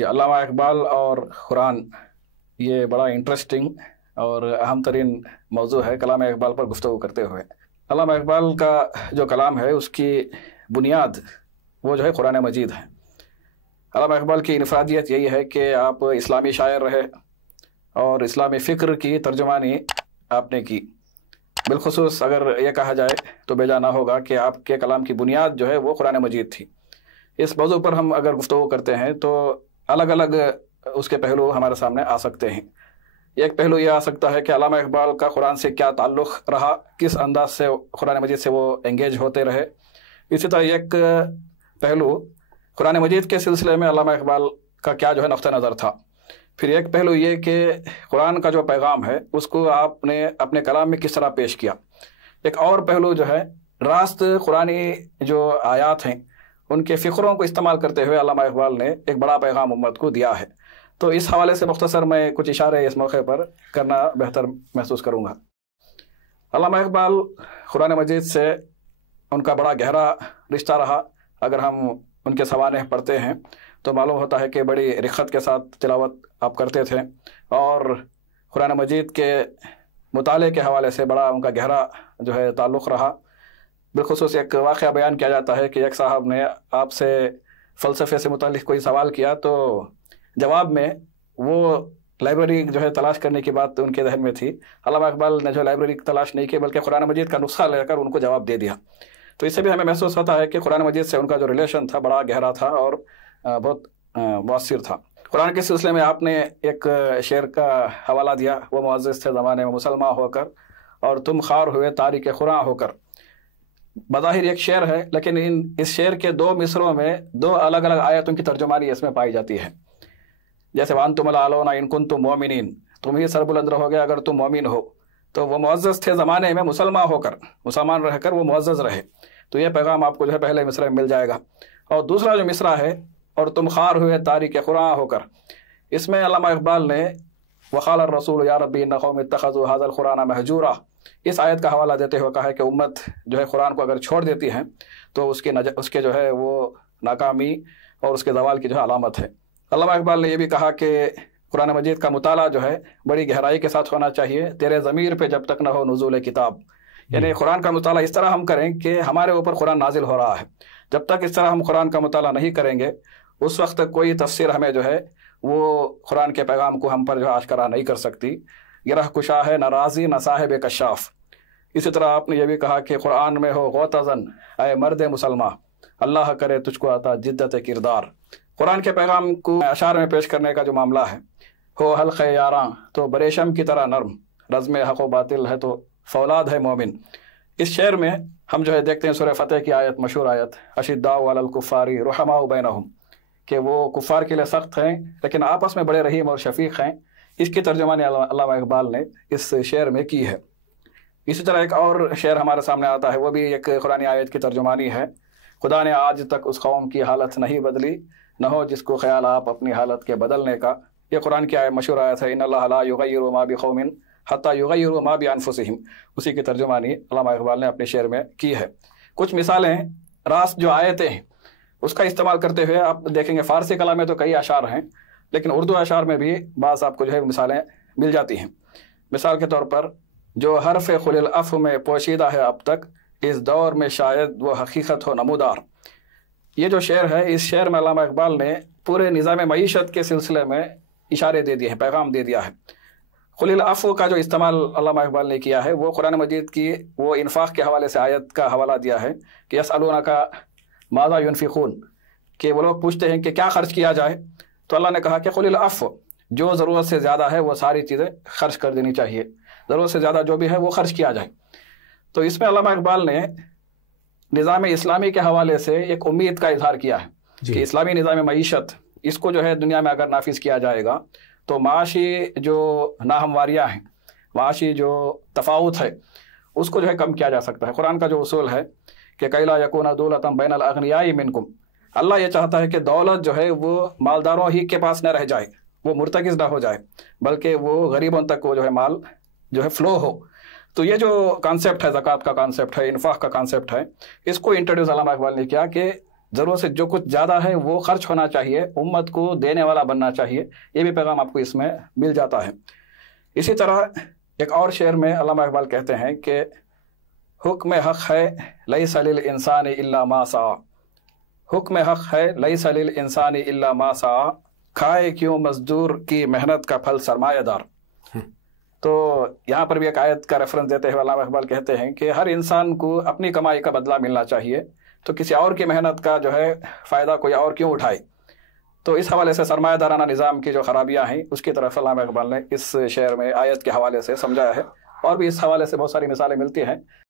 جی، علامہ اقبال اور قرآن، یہ بڑا انٹرسٹنگ اور اہم ترین موضوع ہے کلام اقبال پر گفتگو کرتے ہوئے۔ علامہ اقبال کا جو کلام ہے اس کی بنیاد وہ جو ہے قرآن مجید ہے۔ علامہ اقبال کی انفرادیت یہی ہے کہ آپ اسلامی شاعر رہے اور اسلامی فکر کی ترجمانی آپ نے کی۔ بالخصوص اگر یہ کہا جائے تو بے جا نہ ہوگا کہ آپ کے کلام کی بنیاد جو ہے وہ قرآن مجید تھی۔ اس موضوع پر ہم اگر گفتگو کرتے ہیں تو الگ الگ اس کے پہلو ہمارے سامنے آ سکتے ہیں۔ ایک پہلو یہ آ سکتا ہے کہ علامہ اقبال کا قرآن سے کیا تعلق رہا، کس انداز سے قرآن مجید سے وہ انگیج ہوتے رہے۔ اسی طرح ایک پہلو قرآن مجید کے سلسلے میں علامہ اقبال کا کیا جو ہے نقطہ نظر تھا۔ پھر ایک پہلو یہ کہ قرآن کا جو پیغام ہے اس کو آپ نے اپنے کلام میں کس طرح پیش کیا۔ ایک اور پہلو جو ہے راست قرآنی جو آیات ہیں ان کے فقروں کو استعمال کرتے ہوئے علامہ اقبال نے ایک بڑا پیغام امت کو دیا ہے۔ تو اس حوالے سے مختصر میں کچھ اشارے اس موقع پر کرنا بہتر محسوس کروں گا۔ علامہ اقبال قرآن مجید سے ان کا بڑا گہرا رشتہ رہا۔ اگر ہم ان کے سوانح پڑھتے ہیں تو معلوم ہوتا ہے کہ بڑی رغبت کے ساتھ تلاوت آپ کرتے تھے اور قرآن مجید کے مطالعے کے حوالے سے بڑا ان کا گہرا جو ہے تعلق رہا۔ بالخصوص ایک واقعہ بیان کیا جاتا ہے کہ ایک صاحب نے آپ سے فلسفے سے متعلق کوئی سوال کیا تو جواب میں وہ لائبریری جو ہے تلاش کرنے کی بات ان کے ذہن میں تھی۔ علامہ اقبال نے جو لائبریری تلاش نہیں کی بلکہ قرآن مجید کا نسخہ لے کر ان کو جواب دے دیا۔ تو اس سے بھی ہمیں محسوس ہوتا ہے کہ قرآن مجید سے ان کا جو ریلیشن تھا بڑا گہرا تھا اور بہت مؤثر تھا۔ قرآن کے سلسلے میں آپ نے ایک شعر کا حوالہ دیا، وہ معزز تھے زمانے میں مسلمان ہو کر اور تم خار ہوئے تاریک خراں ہو کر۔ بظاہر ایک شعر ہے لیکن اس شعر کے دو مصروں میں دو الگ الگ آیتوں کی ترجمانی اس میں پائی جاتی ہے۔ جیسے وانتم الاعلون ان کنتم مؤمنین، تم ہی سربلند رہو گے اگر تم مومن ہو۔ تو وہ معزز تھے زمانے میں مسلمان رہ کر وہ معزز رہے۔ تو یہ پیغام آپ کو جو ہے پہلے مصرع میں مل جائے گا۔ اور دوسرا جو مصرع ہے اور تم خار ہوئے تاریک خراں ہو کر، اس میں علامہ اقبال نے وقال الرسول یا ربی ان قوم اتخذوا هذا القرآن مہجورا، اس آیت کا حوالہ دیتے ہوئے کہا ہے کہ امت جو ہے قرآن کو اگر چھوڑ دیتی ہے تو اس کے جو ہے وہ ناکامی اور اس کے زوال کی جو ہے علامت ہے۔ علامہ اقبال نے یہ بھی کہا کہ قرآن مجید کا مطالعہ جو ہے بڑی گہرائی کے ساتھ ہونا چاہیے، تیرے ضمیر پہ جب تک نہ ہو نزول کتاب، یعنی قرآن کا مطالعہ اس طرح ہم کریں کہ ہمارے اوپر قرآن نازل ہو رہا ہے۔ جب تک اس طرح ہم قرآن کا مطالعہ نہیں کریں گے اس وقت تک کوئی تفسیر ہمیں جو ہے وہ قرآن کے پیغام کو ہم پر جو ہے آشکارا نہیں کر سکتی۔ گرہ کشا ہے نہ راضی نہ صاحب کشاف۔ اسی طرح آپ نے یہ بھی کہا کہ قرآن میں ہو غوطزن اے مرد مسلمہ، اللہ کرے تجھ کو عطا جدت کردار۔ قرآن کے پیغام کو اشعار میں پیش کرنے کا جو معاملہ ہے، ہو حلق یاراں تو بریشم کی طرح نرم، رزم حق و باطل ہے تو فولاد ہے مومن۔ اس شعر میں ہم جو ہے دیکھتے ہیں سورہ فتح کی آیت، مشہور آیت اشداء علی الکفار رحماء بینہم، کہ وہ کفار کے لیے سخت ہیں لیکن آپس میں بڑے رحیم اور شفیق ہیں۔ اس کی ترجمانی علامہ اقبال نے اس شعر میں کی ہے۔ اسی طرح ایک اور شعر ہمارے سامنے آتا ہے، وہ بھی ایک قرآن آیت کی ترجمانی ہے۔ خدا نے آج تک اس قوم کی حالت نہیں بدلی، نہ ہو جس کو خیال آپ اپنی حالت کے بدلنے کا۔ یہ قرآن کی مشہور آیت ہے، ان اللہ لا یغیر ما بقوم حتی یغیروا ما بانفسہم۔ اسی کی ترجمانی علامہ اقبال نے اپنے شعر میں کی ہے۔ کچھ مثالیں راست جو آیتیں ہیں اس کا استعمال کرتے ہوئے آپ دیکھیں گے فارسی کلام میں تو کئی اشعار ہیں لیکن اردو اشعار میں بھی بعض آپ کو جو ہے مثالیں مل جاتی ہیں۔ مثال کے طور پر جو حرف خل العف میں پوشیدہ ہے اب تک، اس دور میں شاید وہ حقیقت ہو نمودار۔ یہ جو شعر ہے اس شعر میں علامہ اقبال نے پورے نظام معیشت کے سلسلے میں اشارے دے دیے ہیں، پیغام دے دیا ہے۔ خل العف کا جو استعمال علامہ اقبال نے کیا ہے وہ قرآن مجید کی وہ انفاق کے حوالے سے آیت کا حوالہ دیا ہے کہ یسألونک ماذا ينفقون، کہ وہ لوگ پوچھتے ہیں کہ کیا خرچ کیا جائے، تو اللہ نے کہا کہ قل العفو، جو ضرورت سے زیادہ ہے وہ ساری چیزیں خرچ کر دینی چاہیے، ضرورت سے زیادہ جو بھی ہے وہ خرچ کیا جائے۔ تو اس میں علامہ اقبال نے نظام اسلامی کے حوالے سے ایک امید کا اظہار کیا ہے کہ اسلامی نظام معیشت اس کو جو ہے دنیا میں اگر نافذ کیا جائے گا تو معاشی جو ناہمواریاں ہیں، معاشی جو تفاوت ہے اس کو جو ہے کم کیا جا سکتا ہے۔ قرآن کا جو اصول ہے کہ کَیْ لَا یَکُونَ دُولَةً بَیْنَ الْأَغْنِیَاءِ مِنْکُمْ، اللہ یہ چاہتا ہے کہ دولت جو ہے وہ مالداروں ہی کے پاس نہ رہ جائے، وہ مرتکز نہ ہو جائے، بلکہ وہ غریبوں تک وہ جو ہے مال جو ہے فلو ہو۔ تو یہ جو کانسیپٹ ہے، زکوٰۃ کا کانسیپٹ ہے، انفاق کا کانسیپٹ ہے، اس کو انٹروڈیوس علامہ اقبال نے کیا کہ ضرورت سے جو کچھ زیادہ ہے وہ خرچ ہونا چاہیے، امت کو دینے والا بننا چاہیے، یہ بھی پیغام آپ کو اس میں مل جاتا ہے۔ اسی طرح ایک اور شعر میں علامہ اقبال کہتے ہیں کہ حکم حق ہے لیس للانسان الا ما سعی، حکم حق ہے لیس للانسان الا ما سعی، کھائے کیوں مزدور کی محنت کا پھل سرمایہ دار۔ تو یہاں پر بھی ایک آیت کا ریفرنس دیتے ہوئے علامہ اقبال کہتے ہیں کہ ہر انسان کو اپنی کمائی کا بدلہ ملنا چاہیے، تو کسی اور کی محنت کا جو ہے فائدہ کوئی اور کیوں اٹھائے۔ تو اس حوالے سے سرمایہ دارانہ نظام کی جو خرابیاں ہیں اس کی طرف علامہ اقبال نے اس شعر میں آیت کے حوالے سے سمجھایا ہے، اور بھی اس حوالے سے بہت ساری مثالیں ملتی ہیں۔